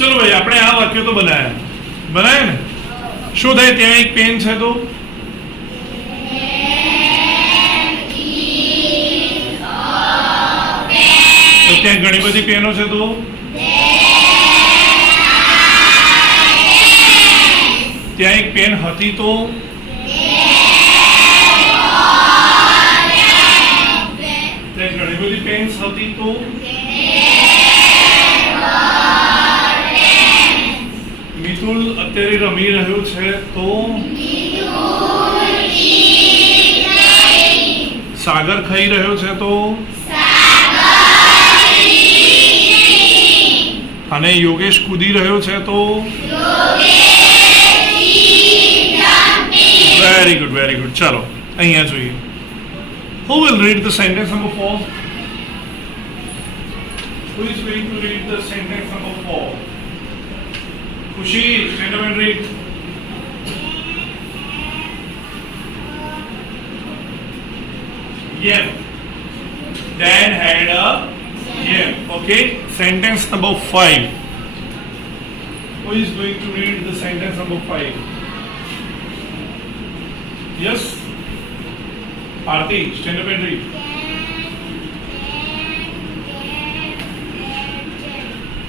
ચલો ભાઈ આપણે આ વાક્ય તો બનાવ્યા ને શું થાય ત્યાં એક પેન છે તો ત્યાં ઘણી બધી પેનો છે તો ત્યાં એક પેન હતી તો ત્યાં ઘણી બધી પેન્સ હતી તો મિતુલ અત્યારે રમી રહ્યો છે તો સાગર ખાઈ રહ્યો છે તો અને યોગેશ કૂદી રહ્યો છે તો વેરી ગુડ ચાલો અહીંયા જોઈએ who will read the sentence number 4 who is going to read the sentence number 4 Khushi stand up and read yeah Dan had a yeah okay sentence number 5 who is going to read the sentence number 5 yes Aarti stand up and read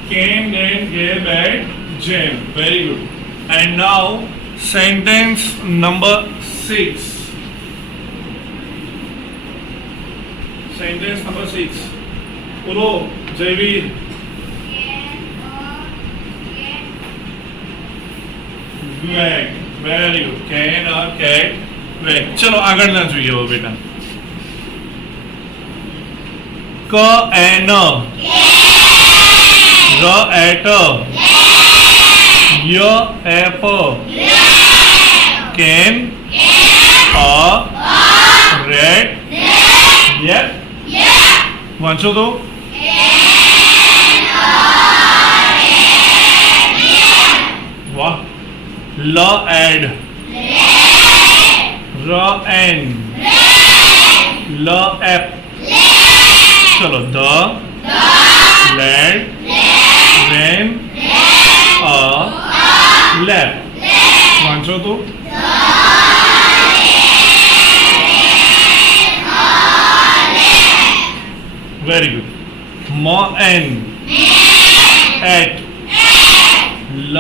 came and gave at jam very good and now sentence number 6 sentence number 6 બોલો Jayveer wag very good can a cat wag ચલો આગળના જોઈએ હવે બેટા ક એન ર એટ ય એપ can a red yep વાંચો તો વાહ લ એડ ર એન લ એપ ચલો ધ લેડ રેન અ લેપ વાંચો તો very good mo n at l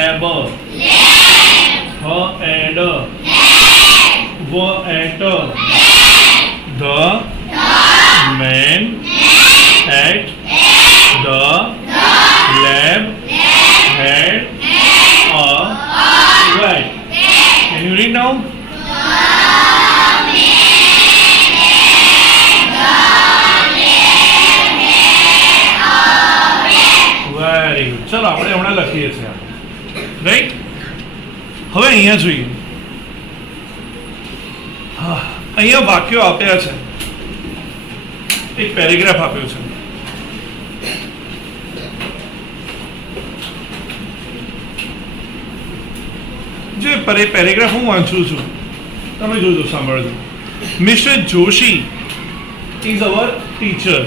ab h ed v at the man at the lab had a right can you read now very good ચલો આપણે હમણાં લખીએ છીએ રાઈટ હવે અહીંયા જોઈએ હા અહીંયા વાક્યો આપ્યા છે એક પેરેગ્રાફ આપ્યો છે જે પેરેગ્રાફ હું વાંચું છું તમે જોજો સાંભળજો mister Joshi is our teacher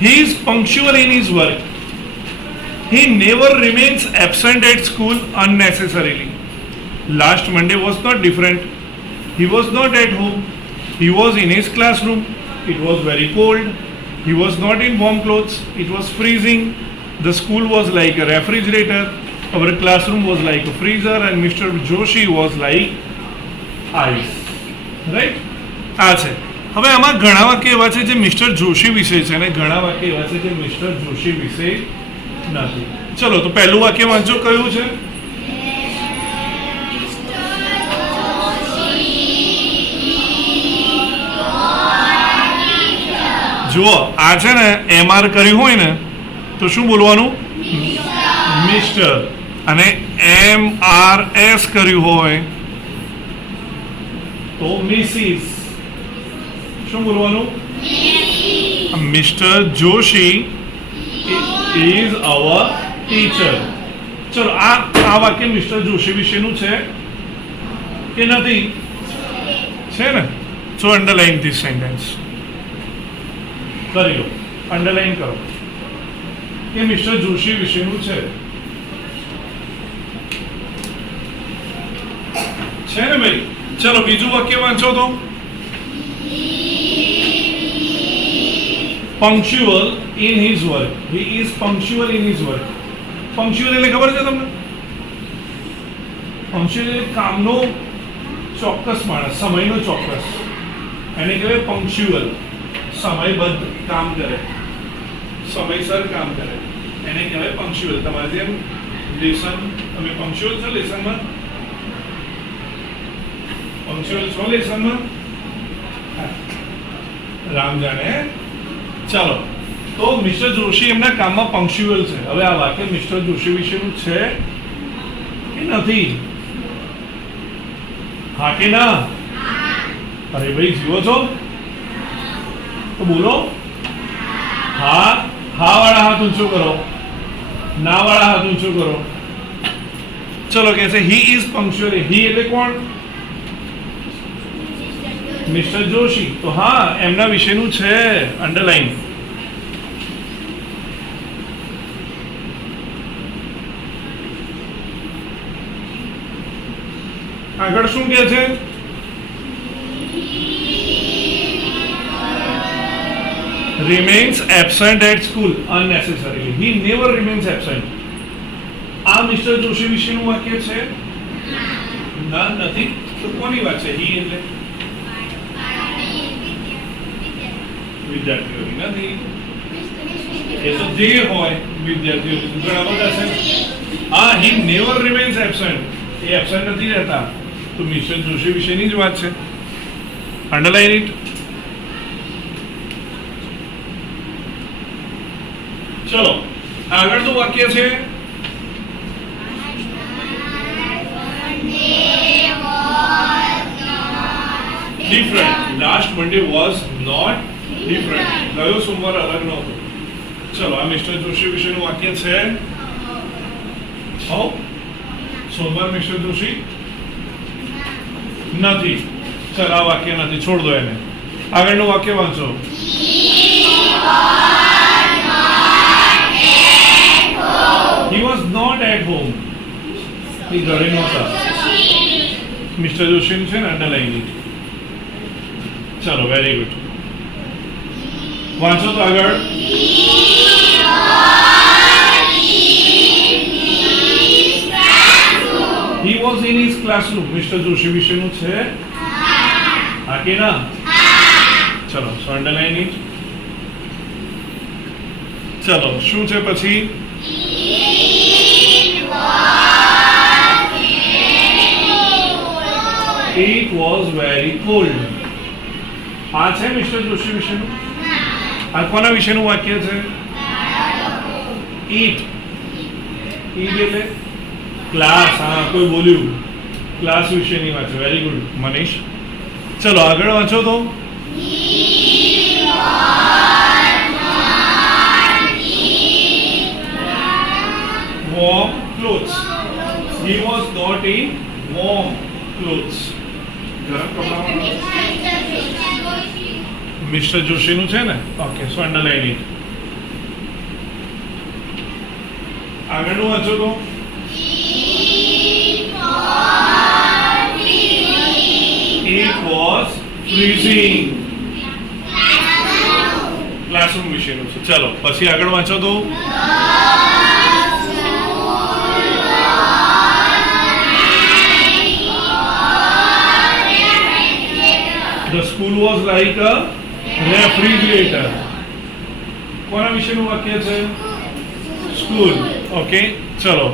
he is punctual in his work he never remains absent at school unnecessarily last Monday was not different he was not at home he was in his classroom it was very cold he was not in warm clothes it was freezing the school was like a refrigerator our classroom was like a freezer and Mr. Joshi was like ice right આ છે હવે આમાં ઘણા વાક્ય એવા છે જે mister Joshi વિશે છે અને ઘણા વાક્ય એવા છે જે મિસ્ટર જોશી વિશે નથી ચલો તો પહેલું વાક્ય વાંચો કયું છે જુઓ આ છે ને એમઆર કર્યું હોય ને તો શું બોલવાનું મિસ્ટર અને MRS કર્યું હોય તો મિસિસ શું બોલવાનું mister Joshi is our teacher ચલો આ વાક્ય મિસ્ટર જોશી વિશેનું છે કે નથી છે ને સો અંડરલાઇન ધીસ સેન્ટેન્સ કરી લો અંડરલાઇન કરો કે મિસ્ટર જોશી વિશેનું છે ને ભાઈ? ચલો બીજું વાક્ય વાંચો તો. punctual in his work. He is punctual in his work. punctual એટલે ખબર છે તમને? punctual એટલે કામનો ચોક્કસ માણસ, સમયનો ચોક્કસ, એને કહેવાય punctual. સમયબદ્ધ કામ કરે, સમયસર કામ કરે, એને કહેવાય punctual. તમારે જેમ લેસન, તમે punctual છો લેસનમાં? punctual છો લેસનમાં? રામ જાણે. ચાલો, તો મિસ્ટર જોશી એમના કામમાં પંક્ચ્યુઅલ છે. હવે આ વાક્ય મિસ્ટર જોશી વિશેનું છે કે નથી? હા કે ના? અરે ભાઈ, જીવો છો તો બોલો. હા વાળા હાથ ઊંચો કરો, ના વાળા હાથ ઊંચો કરો. ચલો, કે છે હી ઇઝ પંક્ચ્યુઅલ. હી એટલે કોણ? મિસ્ટર જોશી. તો હા, એમના વિશેનું છે, અંડરલાઈન. આગળ શું કહે છે? remains absent at school unnecessarily. He never remains absent. આ મિસ્ટર જોશી વિશેનું વાક્ય છે? ના, નથી. તો કોની વાત છે? હી એટલે વિદ્યાર્થીઓની નથી. એ તો જે હોય વિદ્યાર્થીઓ ઘણા બધા છે. હા, he never remains absent. A absent નથી રહેતા. તો મિસ્ટર જોશી વિશેની જ વાત છે. Underline it. ચલો, આગળનું વાક્ય છે different. Last Monday was not different. ગયો સોમવાર અલગ નહોતો. ચલો, આ મિસ્ટર જોશી વિશેનું વાક્ય છે. સોમવાર મિસ્ટર જોશી નથી. ચલ, આ વાક્ય નથી, છોડ દો એને. આગળનું વાક્ય વાંચો. He was not at home. એ ઘરે નહોતા. મિસ્ટર જોશીનું છે ને, અંડરલાઈન. ચલો, વેરી ગુડ. વાંચો તો આગળ. He was in his classroom. Mister Joshi વિશેનું છે? હા કે ના? ચલો, સો અંડરલાઈન ઇટ. ચલો, શું છે પછી? It was very cold. આ છે મિસ્ટર જોશી વિશેનું? આ કોના વિશેનું વાક્ય છે? ઈટ. ઈટ એટલે ક્લાસ. હા, કોઈ બોલ્યું. ક્લાસ વિશેની વાત છે. Very good Manish. ચલો, આગળ વાંચો તો. Warm clothes. He was not in warm clothes. ગરમ કપડામાં મિસ્ટર જોશીનું છે ને? Okay, so underline it. આગળનું વાંચો તો. It was freezing. ક્લાસરૂમ વિશેનું છે. ચલો, પછી આગળ વાંચો તો. The school was like a refrigerator. કોના વિશેનું વાક્ય છે? સ્કૂલ. ઓકે, ચલો.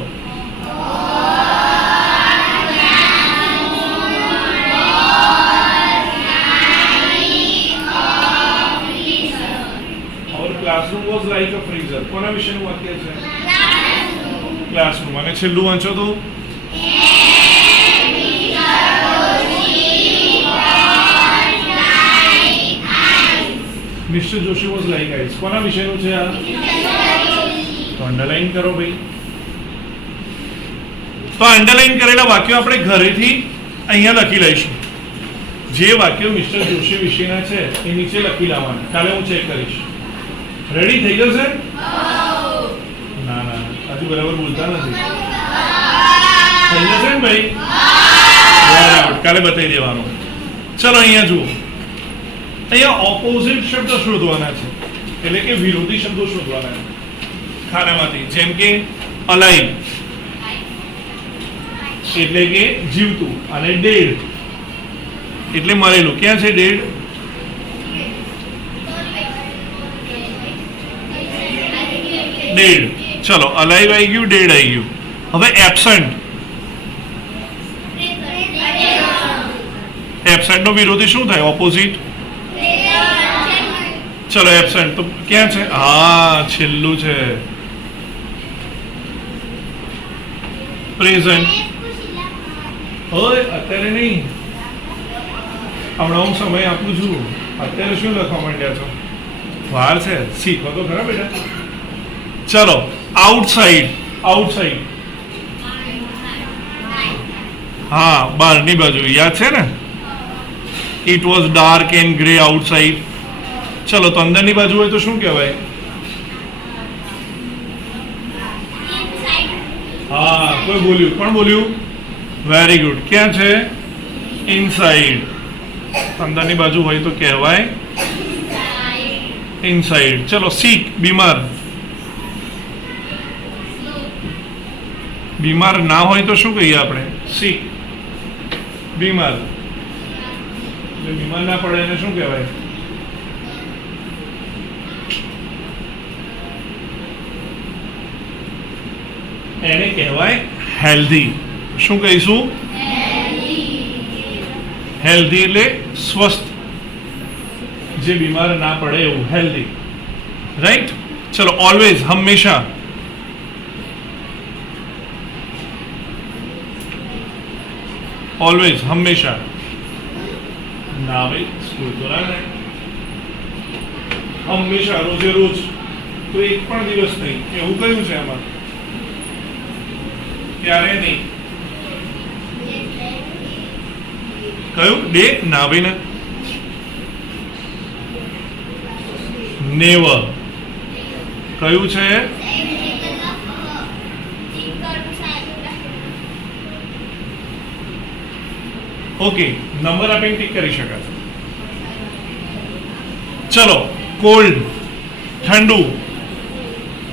Our classroom was like a freezer. કોના વિશેનું વાક્ય છે? ક્લાસરૂમ. અને છેલ્લું વાંચો તો. Mister Joshi was like ice. કોના વિશેનું છે આ? તો અંડરલાઈન કરો ભાઈ. તો અંડરલાઈન કરેલા વાક્યો આપણે ઘરેથી અહીંયા લખી લઈશું. જે વાક્યો મિસ્ટર જોશી વિશેના છે એ નીચે લખી લાવવાના. કાલે હું ચેક કરીશ. રેડી થઈ જશે? આજુ બરાબર બોલતા નથી. થઈ જશે ને ભાઈ? બરાબર, કાલે બતાવી દેવાનું. ચલો અહીંયા જુઓ, અહીંયા ઓપોઝિટ શબ્દ શોધવાના છે, એટલે કે વિરોધી શબ્દો શોધવાના છે ખાનામાંથી. જેમ કે અલાઇવ એટલે કે જીવતું, અને ડેડ એટલે મરેલું. ક્યાં છે ડેડ? ડેડ. ચલો, અલાઇવ આવી ગયું, ડેડ આવી ગયું. હવે એબસન્ટ. એબસન્ટ નો વિરોધી શું થાય? ઓપોઝિટ. ચલો, એબસન્ટ તો ક્યાં છે? હા, છેલ્લું છે. પ્રેઝન્ટ. ઓય, અત્યારે નહીં, હમણાં હું સમય આપું છું. અત્યારે શું લખવા માંડ્યા છો? વાર છે, શીખો તો ખરા બેટા. ચલો, આઉટસાઇડ. આઉટસાઇડ, હા, બહારની બાજુ. યાદ છે ને? It was dark and grey outside. ચલો, તો અંદરની બાજુ હોય તો શું કહેવાય? હા, કોઈ બોલ્યું? કોણ બોલ્યું? Very good. ક્યાં છે? ઇનસાઇડ. અંદરની બાજુ હોય તો કહેવાય ઇનસાઇડ. ચલો, સિક. બીમાર. બીમાર ના હોય તો શું કહીએ આપણે? સિક. બીમાર. એટલે બીમાર ના પડે એને શું કહેવાય? એને કહેવાય હેલ્ધી. શું કહીશું? હેલ્ધી એટલે સ્વસ્થ, જે બીમાર ના પડે એવું, હેલ્ધી. રાઈટ? ચલો, ઓલવેઝ. હંમેશા. ઓલવેઝ, હંમેશા. ના ભાઈ, સ્કૂલ તો ના જાય. હંમેશા, રોજે રોજ, તો એક પણ દિવસ નહીં. એવું કયું છે આમાં? ત્યારે નહીં. કયું? ડે? ના ભાઈ, ને નેવર. કયું છે? ઓકે, નંબર આપીને ટીક કરી શકાય. ચલો, કોલ્ડ. ઠંડુ.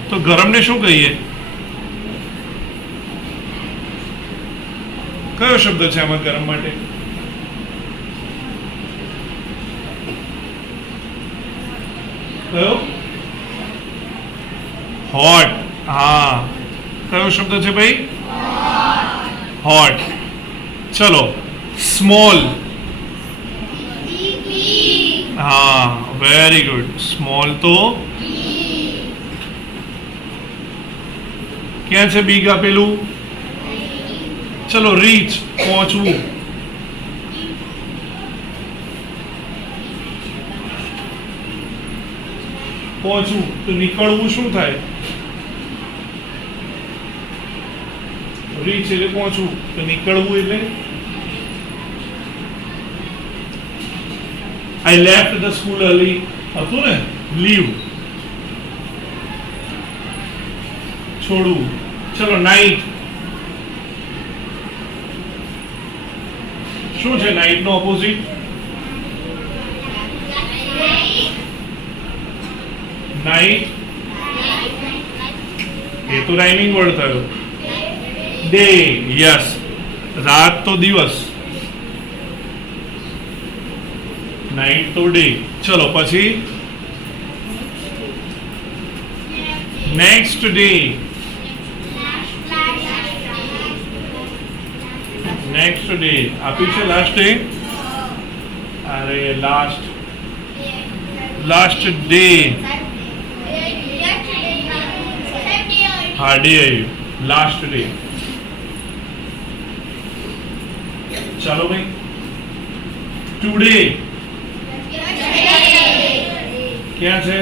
તો ગરમને શું કહીએ? કયો શબ્દ છે આમાં ગરમ માટે? કયો? હોટ. હા, કયો શબ્દ છે ભાઈ? હોટ. ચલો, સ્મોલ. હા, વેરી ગુડ. સ્મોલ તો ક્યાં છે બીગ આપેલું? ચલો, રીચ. પહોંચવું. પહોંચવું તો નીકળવું શું થાય? રીચ એટલે પહોંચવું, તો નીકળવું એટલે I left the school early હતું ને? લીવ. છોડવું. ચલો, નાઇટ. શું છે નાઇટ નો ઓપોઝિટ? નાઇટ. એ તો રાઇમિંગ વર્ડ થયો. ડે. યસ, રાત તો દિવસ, નાઇટ તો ડે. ચલો, પછી નેક્સ્ટ ડે. નેક્સ્ટ ડે આપ્યું છે. Last day. અરે, લાસ્ટ ડે. હા, ડે આવ્યું. Last day. ચાલો ભાઈ, ટુડે ક્યાં છે?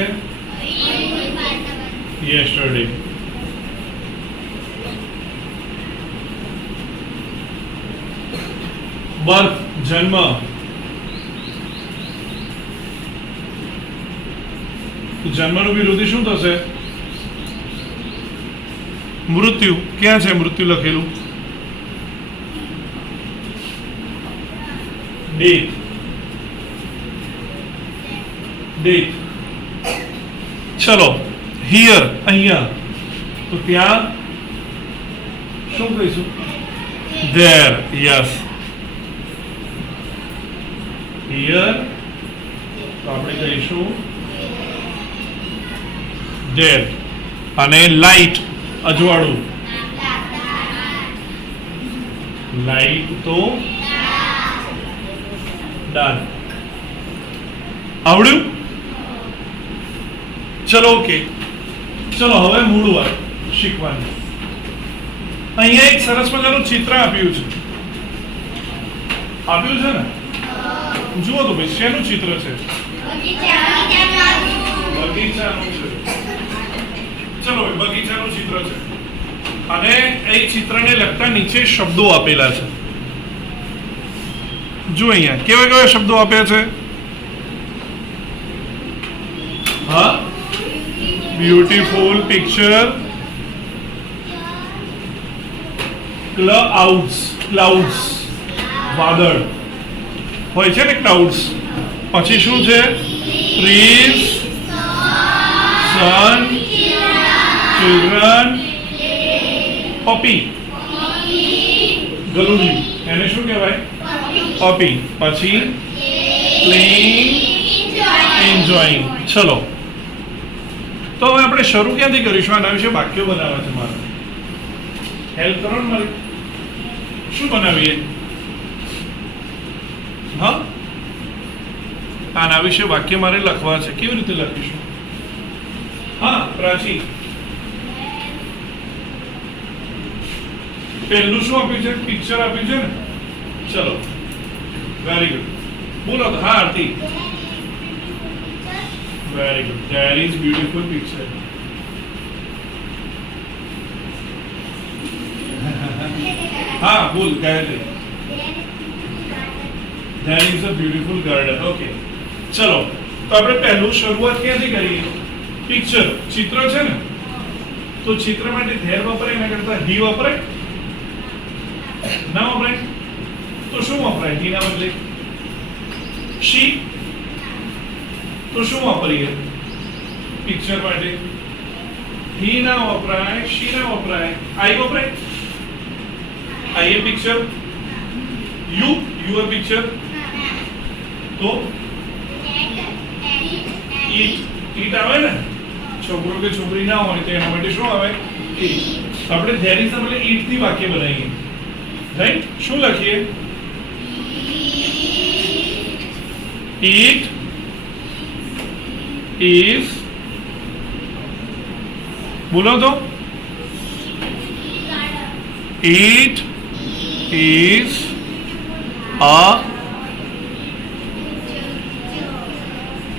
યસ્ટરડે. બર્થ, જન્મ. જન્મનું વિરોધી શું થશે? મૃત્યુ ક્યાં છે મૃત્યુ લખેલું? ડેથ. ડેથ. ચલો હિયર અહીંયા, તો ત્યાં શું કહીશું? ધેર. યસ. હિયર તો આપણે કહીશું ધેર. અને લાઈટ અજવાળું, લાઈટ તો ડાર્ક. આવડ્યું? ચલો ઓકે. ચલો હવે મૂળ વાત શીખવાની. અહીંયા એક સરસ મજાનું ચિત્ર આપ્યું છે. આપ્યું છે ને? જુઓ તો ભાઈ શેનું ચિત્ર છે? બગીચાનું છે. ચલો ભાઈ બગીચાનું ચિત્ર છે અને એ ચિત્રને લગતા નીચે શબ્દો આપેલા છે. જો અહીંયા કેવા કેવા શબ્દો આપ્યા છે? હા, બ્યુટીફુલ પિક્ચર, ક્લાઉડ્સ વાદળ હોય છે ને, ક્લાઉડ્સ. પછી શું છે? ટ્રીઝ, સન, ચિલ્ડ્રન, પપી, ગલુડિયું, એને શું કહેવાય? પપી. પછી પ્લેઇંગ, એન્જોયિંગ. ચલો તો હવે આપણે શરૂ ક્યાંથી કરીશું? આના વિશે વાક્યો બનાવવા છે મારે. હેલ્પ કરો ને મારી. શું બનાવીએ? હા, આના વિશે વાક્ય મારે લખવા છે. કેવી રીતે લખીશું? હા પ્રાચી, પહેલું શું આપ્યું છે? પિક્ચર આપ્યું છે ને. ચલો વેરી ગુડ. બોલો તો. હા Aarti. Very good. There is beautiful picture. હા બોલ Gayatri. There is a beautiful garden. Okay ચલો તો આપણે પહેલું શરૂઆત ક્યાંથી કરીએ? પિક્ચર, ચિત્ર છે ને, તો ચિત્ર માટે ધેર વપરાય એના કરતા હી વપરાય ના વપરાય? તો શું વપરાય? હી ના બદલે શી. તો શું વાપરીએ પિક્ચર માટે? હી ના વપરાય, શી ના વપરાય, આઈ વપરાય. આઈ એ પિક્ચર, યુ એ પિક્ચર. તો ઈટ આવે ને. છોકરો કે છોકરી ના હોય તો એના માટે શું આવે? ઈટ. આપણે ધેર ઇઝ એટલે ઈટ થી વાક્ય બનાવીએ. રાઈટ? શું લખીએ? ઈટ ઇઝ, બોલો તો. It is a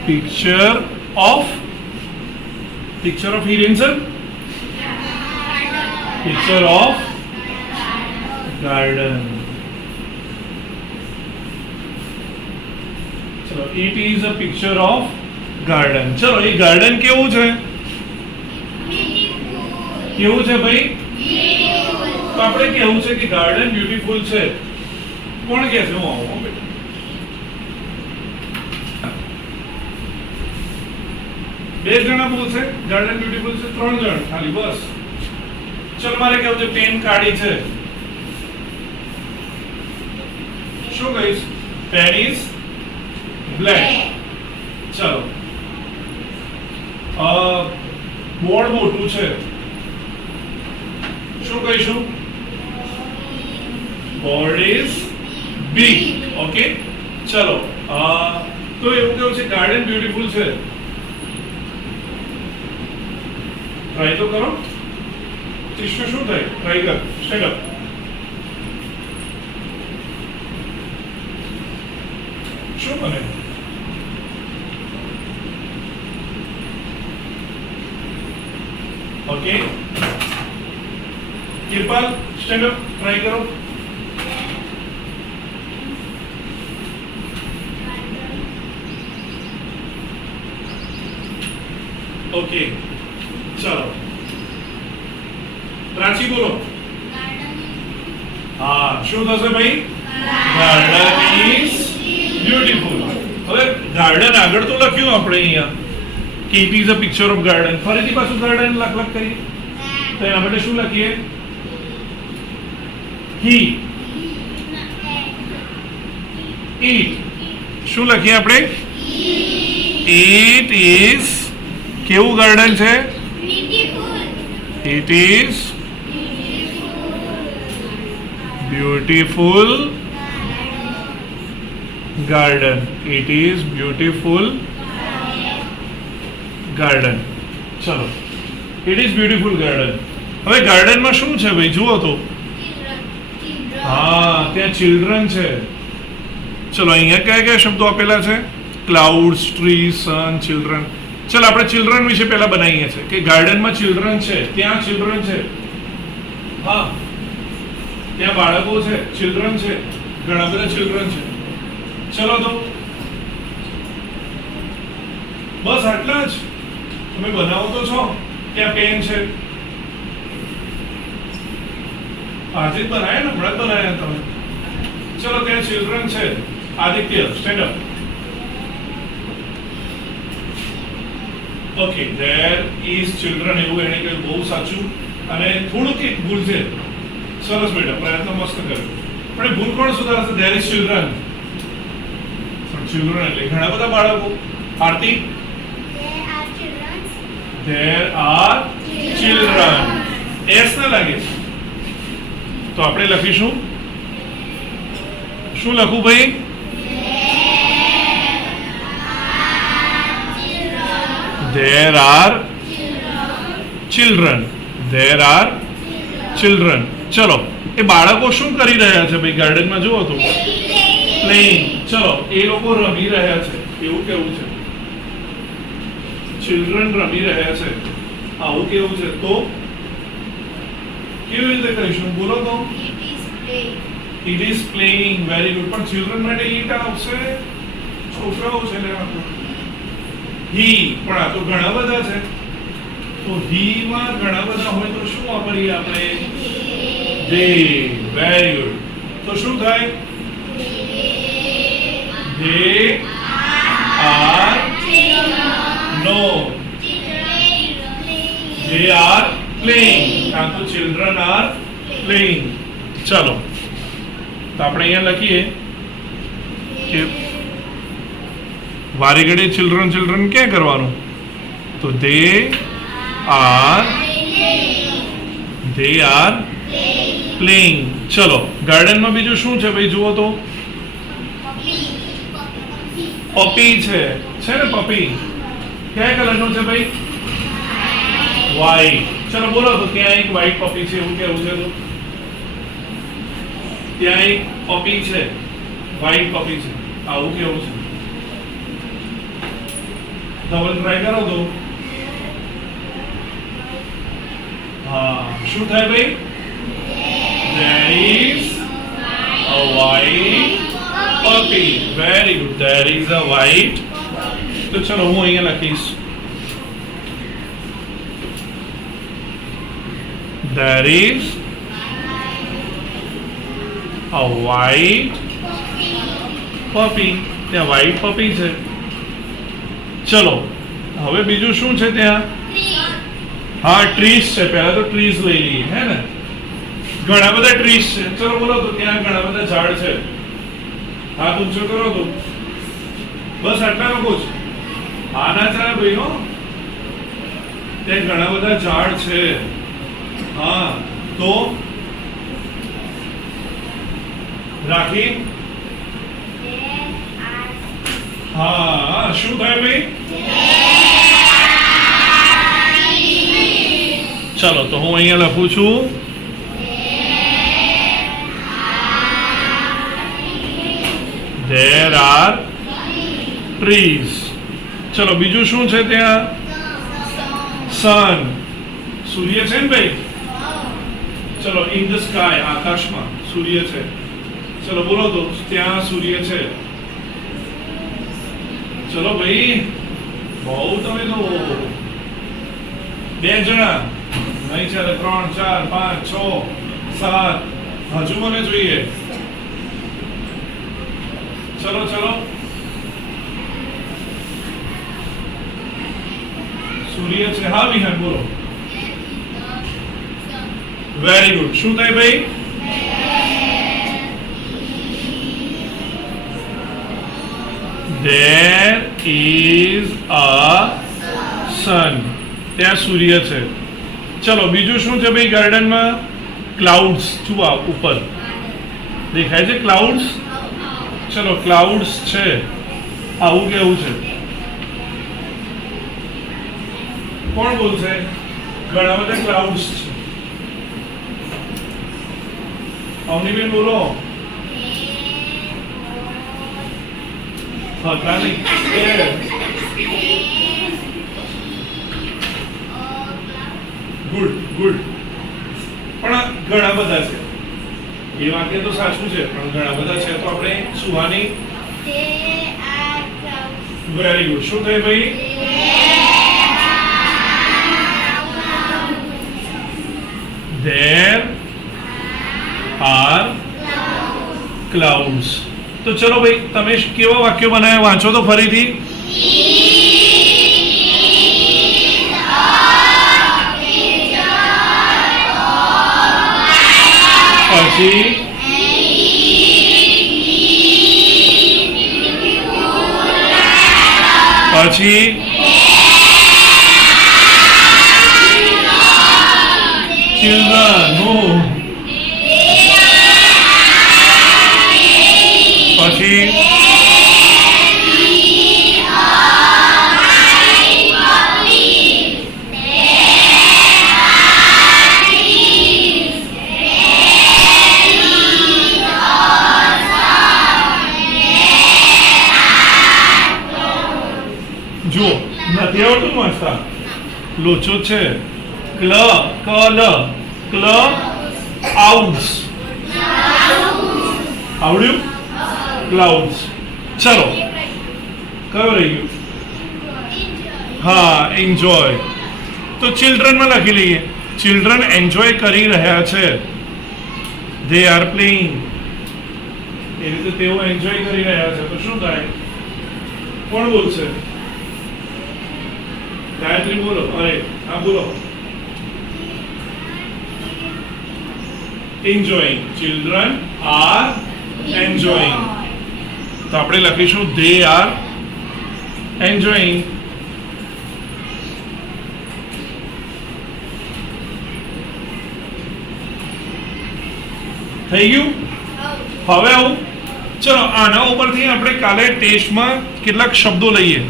picture of Hirenson, picture of garden. So it is a picture of garden. ચલો એ ગાર્ડન કેવું છે? કેવું છે ભાઈ? તો આપણે કેવું છે કે ગાર્ડન બ્યુટીફુલ છે. કોણ કહે છે? હું આવું બેટા. બે જણા બોલશે ગાર્ડન બ્યુટીફુલ છે? ત્રણ જણ ખાલી, બસ. ચલ મારે કેવું છે? પેન કાઢી છે. શું કહીશ? Pen is black. ચલો બોર્ડ મોટું છે. શું કહીશું? Board is big. ઓકે ચલો તો એવું કેવું છે ગાર્ડન બ્યુટીફુલ છે? ટ્રાય તો કરો. ત્રીસમાં શું થાય? ટ્રાય કર. Stand up. શું બને? Okay કિરપાલ stand up. ટ્રાય કરો. ઓકે ચલો પ્રાચી બોલો. હા, શું થશે ભાઈ? Garden is beautiful. હવે ગાર્ડન આગળ તો લખ્યું આપણે અહીંયા કે it is a picture of garden. ફરીથી પાછું ગાર્ડન લખ કરીએ તો એના માટે શું લખીએ? હી ઈટ. શું લખીએ આપણે? ઇટ ઇઝ કેવું ગાર્ડન છે? It is beautiful garden. It is beautiful garden. ચલો, ઇટ ઇઝ બ્યુટીફુલ ગાર્ડન. હવે ગાર્ડનમાં શું છે ભાઈ? જુઓ તો. હા, ત્યાં ચિલ્ડ્રન છે. ચલો, અહીંયા કયા કયા શબ્દો આપેલા છે? ક્લાઉડ્સ, ટ્રી, સન, ચિલ્ડ્રન. ચલો, આપણે ચિલ્ડ્રન વિશે પહેલા બનાવીએ છીએ કે ગાર્ડનમાં ચિલ્ડ્રન છે, ત્યાં ચિલ્ડ્રન છે. હા, ત્યાં બાળકો છે, ચિલ્ડ્રન છે, ઘણા બધા ચિલ્ડ્રન છે. ચલો તો બસ આટલા જ. તમે બનાવો તો છો. ત્યાં પેન છે. આજે જ બનાયા ને? હમણાં જ બનાયા તમે. ચલો, ત્યાં ચિલ્ડ્રન છે. Aditya, stand up. Okay, there is children. એવું એને કહ્યું, બહુ સાચું. અને થોડુંક એક ભૂલ છે. સરસ બેટા, પ્રયત્ન મસ્ત કર્યો. પણ ભૂલ કોણ સુધારશે? There is children. ચિલ્ડ્રન એટલે ઘણા બધા બાળકો. Aarti, there are children. S ના લાગે તો આપણે લખીશું. શું લખું ભાઈ? There are children. There are children. ચલો, એ બાળકો શું કરી રહ્યા છે ભાઈ ગાર્ડનમાં? જુઓ તો. પ્લેઇંગ. ચલો, એ લોકો રમી રહ્યા છે. એવું કેવું છે? ચિલ્ડ્રન રમી રહ્યા છે. આવું કેવું છે? તો કેવી રીતે કહીશું? બોલો તો. It is playing. Very good. પણ ચિલ્ડ્રન માટે ઈટ આવશે. છોકરાઓ છે ને. હી, પણ આ તો ઘણા બધા છે. તો હી માં ઘણા બધા હોય તો શું વાપરીએ આપણે? they. Very good. તો શું થાય? they are no. they are playing. કાં તો children are playing. ચલો, તો આપણે અહીંયા લખીએ કે વારે ઘડે ચિલ્ડ્રન ચિલ્ડ્રન ક્યાં કરવાનું? તો they are playing. ચલો, ગાર્ડનમાં બીજું શું છે ભાઈ? જુઓ તો. પપી છે ને? પપી કયા કલરનું છે ભાઈ? વ્હાઈટ. ચલો બોલો તો. ત્યાં એક વ્હાઈટ પપી છે. એવું કેવું છે? તો ત્યાં એક પપી છે, વ્હાઈટ પપી છે. આવું કેવું છે? ડબલ ટ્રાય કરો તો. હા, શું થાય ભાઈ? There is a white puppy. Very good. There is a white. તો ચલો, હું અહીંયા લખીશ. There is a white puppy. ત્યાં white puppy છે. ચલો, હવે બીજું શું છે ત્યાં? હા, ટ્રીઝ છે. પહેલા તો ટ્રીઝ લઈ લઈએ, હે ને? ઘણા બધા ટ્રીઝ છે. ચલો બોલો તો. ત્યાં ઘણા બધા ઝાડ છે. હાથ ઊંચો કરો તો. બસ આટલા લોકો છે. હા ના ચાલે ભાઈ હો. ત્યાં ઘણા બધા ઝાડ છે. હા, તો રાખી. હા, શું થાય ભાઈ? ચલો, તો હું અહીંયા લખું છું. There are trees. ચલો, બીજું શું છે ત્યાં? sun. સૂર્ય છે ને ભાઈ? ચલો, in the sky. આકાશમાં સૂર્ય છે. ચલો બોલો તો. ત્યાં સૂર્ય છે. ચલો ભાઈ, બહુ તમે તો. બે જણા. નહીં ચાલે 3 4 5 6 7 હજુ મને જોઈએ ચલો ચલો સૂર્ય છે હા વિહાન બોલો વેરી ગુડ શું થાય ભાઈ there is a sun ત્યાં સૂર્ય છે ચલો બીજું શું છે ભાઈ ગાર્ડનમાં ક્લાઉડ્સ જુઓ ઉપર દેખાય છે ક્લાઉડ્સ ચલો ક્લાઉડ્સ છે આવું કેવું છે કોણ બોલશે ઘણા બધા ક્લાઉડ્સ છે અવનીબેન બોલો હતા નહીં ગુડ ગુડ પણ ઘણા બધા છે એ વાક્ય તો સાચું છે પણ ઘણા બધા છે તો આપણે સુહાની વેરી ગુડ શું થાય ભાઈ there are clouds તો ચલો ભાઈ તમે કેવા વાક્યો બનાવ્યા વાંચો તો ફરીથી પછી પછી children no પછી જુઓ નથી આવડતું વાંચતા લોચો છે ક્લ કલ ક્લ આઉટ્સ આવડ્યું ક્લાઉડ્સ ચલો કયો રહી ગયું હા એન્જોય તો ચિલ્ડ્રનમાં લખી લઈએ ચિલ્ડ્રન એન્જોય કરી રહ્યા છે દે આર પ્લેઇંગ એ રીતે તેઓ એન્જોય કરી રહ્યા છે તો શું થાય કોણ બોલશે ગાયત્રી બોલો અરે હા બોલો enjoying children are enjoying તો આપણે લખીશું they are enjoying થઈ ગયું હવે આવું ચલો આના ઉપરથી આપણે કાલે ટેસ્ટમાં કેટલાક શબ્દો લઈએ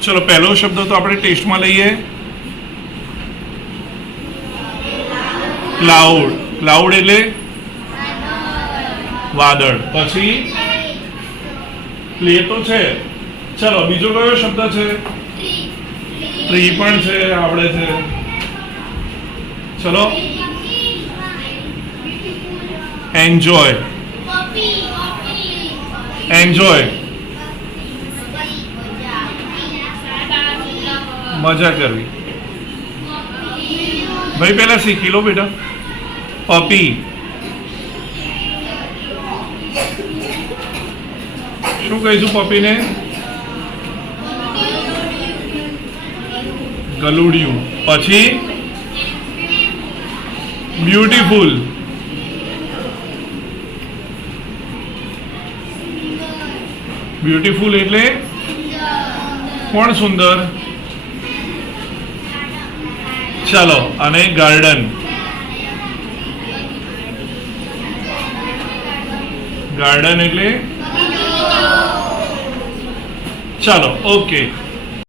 ચલો પહેલો શબ્દ તો આપણે ટેસ્ટમાં લઈએ ક્લાઉડ ક્લાઉડ એટલે વાદળ પછી પ્લે તો છે ચલો બીજો કયો શબ્દ છે ટ્રી પણ છે આવડે છે ચલો એન્જોય એન્જોય મજા કરવી ભાઈ પહેલા શીખી લો બેટા પપી શું કહીશું પપીને ગલુડિયું પછી બ્યુટીફુલ બ્યુટીફુલ એટલે કોણ સુંદર ચાલો અને ગાર્ડન ગાર્ડન એટલે ચાલો ઓકે